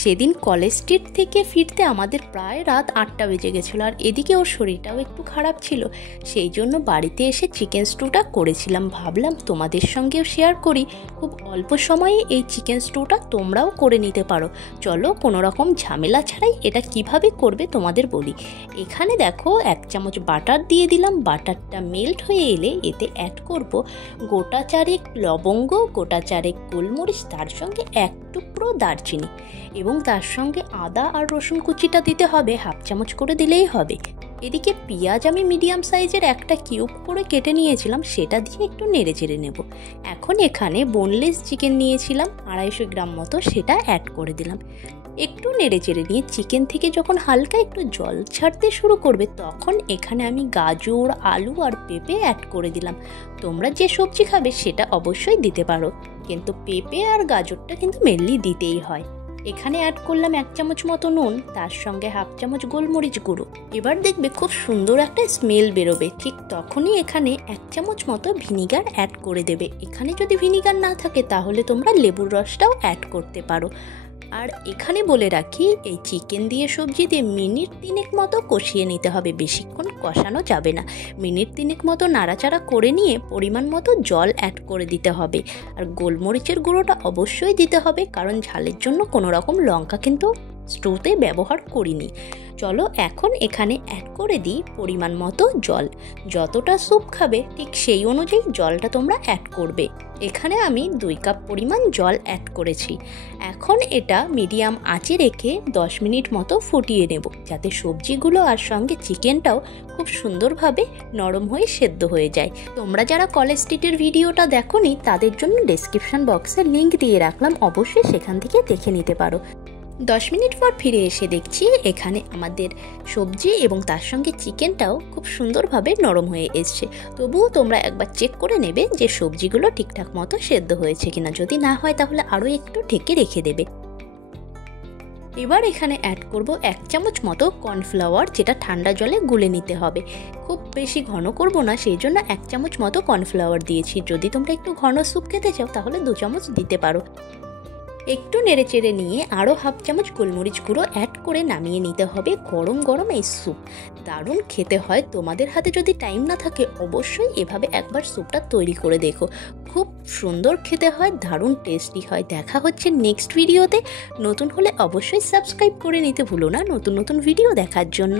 সেদিন college street থেকে ফিরতে আমাদের প্রায় রাত 8টা বেজে গেছিলো, আর এদিকে ওর শরীরটাও একটু খারাপ ছিল। সেই জন্য বাড়িতে এসে চিকেন স্টুটা করেছিলাম। ভাবলাম তোমাদের সঙ্গেও শেয়ার করি। খুব অল্প সময়ে এই চিকেন স্টুটা তোমরাও করে নিতে পারো। চলো কোনো রকম ঝামেলা ছাড়াই এটা কিভাবে করবে তোমাদের বলি। এখানে দেখো 1 চামচ বাটার দিয়ে দিলাম। বাটারটা মেল্ট হয়ে এলে এতে অ্যাড করব গোটা 4 লবঙ্গ, গোটা 4 গোলমরিচ, তার সঙ্গে 1 টুকরো দারচিনি, এবং তার সঙ্গে আদা আর রসুন কুচিটা দিতে হবে, 1/2 চামচ করে দিলেই হবে। এদিকে পেঁয়াজ আমি মিডিয়াম সাইজের একটা কিউব করে কেটে নিয়েছিলাম, সেটা দিয়ে একটু নেড়ে চেড়ে নেব। এখন এখানে বোনলেস চিকেন নিয়েছিলাম 250 গ্রাম মতো, সেটা অ্যাড করে দিলাম। একটু নেড়ে চেড়ে নিয়ে চিকেন থেকে যখন হালকা একটু জল ছাড়তে শুরু করবে, তখন এখানে আমি গাজর, আলু আর পেঁপে অ্যাড করে দিলাম। তোমরা যে সবজি খাবে সেটা অবশ্যই দিতে পারো, কিন্তু পেঁপে আর গাজরটা কিন্তু মেনলি দিতেই হয়। এখানে অ্যাড করলাম 1 চামচ মতো নুন, তার সঙ্গে 1/2 চামচ গোলমরিচ গুঁড়ো। এবার দেখবে খুব সুন্দর একটা স্মেল বেরোবে। ঠিক তখনই এখানে 1 চামচ মতো ভিনিগার অ্যাড করে দেবে। এখানে যদি ভিনিগার না থাকে তাহলে তোমরা লেবুর রসটাও অ্যাড করতে পারো। আর এখানে বলে রাখি, এই চিকেন দিয়ে সবজি দিয়ে মিনিট 3 মতো কষিয়ে নিতে হবে, বেশিক্ষণ কষানো যাবে না। মিনিট 3 মতো নাড়াচাড়া করে নিয়ে পরিমাণ মতো জল অ্যাড করে দিতে হবে। আর গোলমরিচের গুঁড়োটা অবশ্যই দিতে হবে, কারণ ঝালের জন্য কোনো রকম লঙ্কা কিন্তু স্টুতে ব্যবহার করিনি। চলো এখন এখানে অ্যাড করে দিই পরিমাণ মতো জল। যতটা স্যুপ খাবে ঠিক সেই অনুযায়ী জলটা তোমরা অ্যাড করবে। এখানে আমি 2 কাপ পরিমাণ জল অ্যাড করেছি। এখন এটা মিডিয়াম আঁচে রেখে 10 মিনিট মতো ফুটিয়ে নেব, যাতে সবজিগুলো আর সঙ্গে চিকেনটাও খুব সুন্দরভাবে নরম হয়ে সেদ্ধ হয়ে যায়। তোমরা যারা কলেজ স্ট্রিটের ভিডিওটা দেখোনি তাদের জন্য ডেসক্রিপশন বক্সে লিঙ্ক দিয়ে রাখলাম, অবশ্যই সেখান থেকে দেখে নিতে পারো। 10 মিনিট পর ফিরে এসে দেখছি এখানে আমাদের সবজি এবং তার সঙ্গে চিকেনটাও খুব সুন্দরভাবে নরম হয়ে এসছে। তবুও তোমরা একবার চেক করে নেবে যে সবজিগুলো ঠিকঠাক মতো সেদ্ধ হয়েছে কিনা। যদি না হয় তাহলে আরও একটু ঢেকে রেখে দেবে। এবার এখানে অ্যাড করব 1 চামচ মতো কর্নফ্লাওয়ার, যেটা ঠান্ডা জলে গুলে নিতে হবে। খুব বেশি ঘন করব না, সেই জন্য 1 চামচ মতো কর্নফ্লাওয়ার দিয়েছি। যদি তোমরা একটু ঘন স্যুপ খেতে চাও তাহলে 2 চামচ দিতে পারো। একটু নেড়ে চেড়ে নিয়ে আরও 1/2 চামচ গোলমরিচ গুঁড়ো অ্যাড করে নামিয়ে নিতে হবে। গরম গরম এই স্যুপ দারুণ খেতে হয়। তোমাদের হাতে যদি টাইম না থাকে অবশ্যই এভাবে একবার স্যুপটা তৈরি করে দেখো, খুব সুন্দর খেতে হয়, দারুণ টেস্টি হয়। দেখা হচ্ছে নেক্সট ভিডিওতে। নতুন হলে অবশ্যই সাবস্ক্রাইব করে নিতে ভুলো না নতুন নতুন ভিডিও দেখার জন্য।